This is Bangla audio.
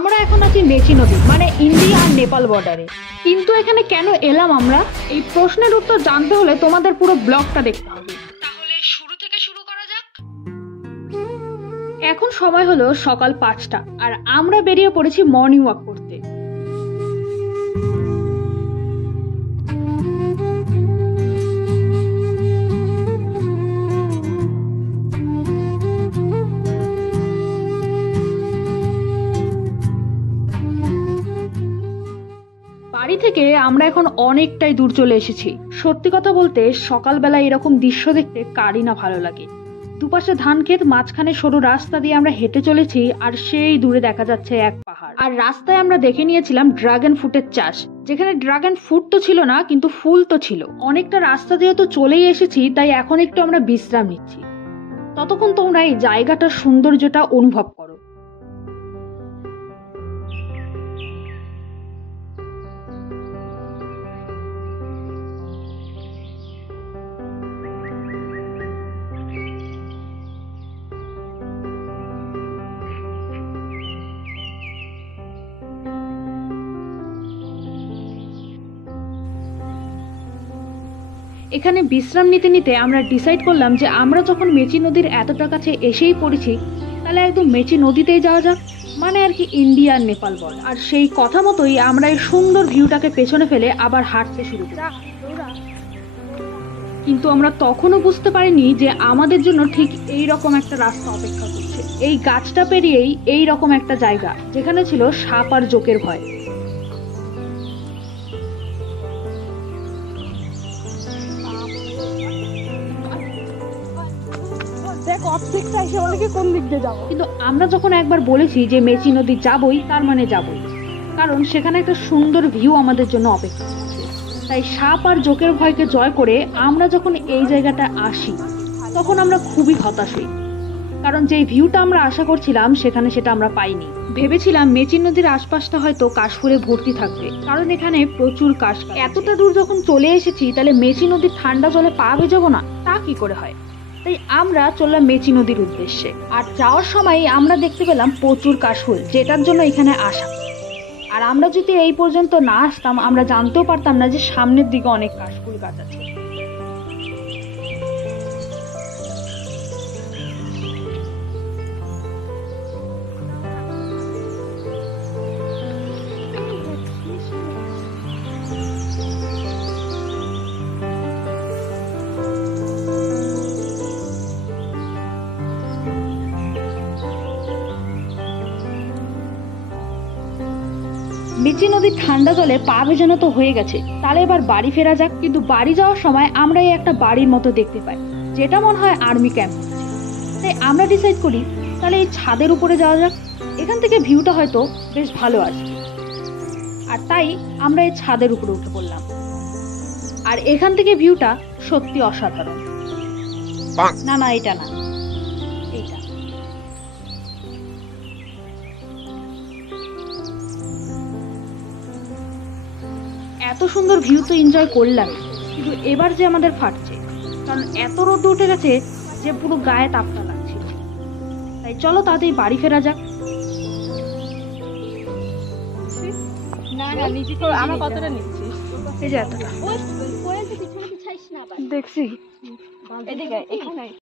আমরা এখন আছি মেচি নদী মানে ইন্ডিয়া আর নেপাল বর্ডারে। কিন্তু এখানে কেন এলাম আমরা, এই প্রশ্নের উত্তর জানতে হলে তোমাদের পুরো ব্লগটা দেখতে হবে। তাহলে শুরু থেকে শুরু করা যাক। এখন সময় হলো সকাল 5টা আর আমরা বেরিয়ে পড়েছি মর্নিং ওয়াক করতে। বাড়ি থেকে আমরা এখন অনেকটাই দূর চলে এসেছি। সত্যি কথা বলতে সকালবেলা এরকম দৃশ্য দেখতে কারই না ভালো লাগে। দুপাশে ধান ক্ষেত, মাঝখানে সরু রাস্তা দিয়ে আমরা হেঁটে চলেছি আর সেই দূরে দেখা যাচ্ছে এক পাহাড়। আর রাস্তায় আমরা দেখে নিয়েছিলাম ড্রাগন ফ্রুটের চাষ, যেখানে ড্রাগন ফ্রুট তো ছিল না কিন্তু ফুল তো ছিল। অনেকটা রাস্তা যেহেতু চলেই এসেছি তাই এখন একটু আমরা বিশ্রাম নিচ্ছি। ততক্ষণ তোমরা এই জায়গাটার সৌন্দর্যটা অনুভব করো। এখানে বিশ্রাম নিতে নিতে আমরা ডিসাইড করলাম যে আমরা যখন মেচি নদীর এতটা কাছে এসেই পড়েছি তাহলে একদম মেচি নদীতেই যাওয়া যাক, মানে আর কি ইন্ডিয়া আর নেপাল বর্ডার। আর সেই কথা মতোই আমরা এই সুন্দর ভিউটাকে পেছনে ফেলে আবার হাঁটতে শুরু করি। কিন্তু আমরা তখনও বুঝতে পারিনি যে আমাদের জন্য ঠিক এই রকম একটা রাস্তা অপেক্ষা করছে। এই গাছটা পেরিয়েই এই রকম একটা জায়গা যেখানে ছিল সাপ আর জোকের ভয়। কিন্তু আমরা যখন একবার বলেছি যে মেচি নদী যাবই, তার মানে যাবই, কারণ সেখানে একটা সুন্দর ভিউ আমাদের জন্য অপেক্ষা করছে। তাই সাপ আর জোকের ভয়কে জয় করে আমরা যখন এই জায়গাটা আসি তখন আমরা খুবই হতাশ হই, কারণ যে ভিউটা আমরা আশা করছিলাম সেখানে সেটা আমরা পাইনি। ভেবেছিলাম মেচি নদীর আশপাশটা হয়তো কাশফুলে ভর্তি থাকবে, কারণ এখানে প্রচুর কাশ। এতটা দূর যখন চলে এসেছি তাহলে মেচি নদীর ঠান্ডা জলে পা ভেজাবো না, তা কি করে হয়? তাই আমরা চললাম মেচি নদীর উদ্দেশ্যে। আর যাওয়ার সময় আমরা দেখতে পেলাম প্রচুর কাশফুল, যেটার জন্য এখানে আসা। আর আমরা যদি এই পর্যন্ত না আসতাম আমরা জানতেও পারতাম না যে সামনের দিকে অনেক কাশফুল গাছ আছে। মেচি নদীর ঠান্ডা জলে পা ভেজানো তো হয়ে গেছে, তাহলে এবার বাড়ি ফেরা যাক। কিন্তু বাড়ি যাওয়ার সময় আমরা এই একটা বাড়ির মতো দেখতে পাই, যেটা মনে হয় আর্মি ক্যাম্প। তাই আমরা ডিসাইড করি তাহলে এই ছাদের উপরে যাওয়া যাক, এখান থেকে ভিউটা হয়তো বেশ ভালো আসবে। আর তাই আমরা এই ছাদের উপরে উঠে পড়লাম। আর এখান থেকে ভিউটা সত্যি অসাধারণ। না না, এটা না, এইটা। এত সুন্দর ভিউ তো এনজয় করলাম, কিন্তু এবার যে আমাদের ফাটছে, কারণ এত রোদ উঠে গেছে যে পুরো গায়ে তাপটা লাগছিল। তাই চলো তাড়াতাড়ি বাড়ি ফেরা যাক। না না, নিজে তো আমার কথাটা নিচ্ছি। এই যে এতটা দেখছি, এদিকে এখানে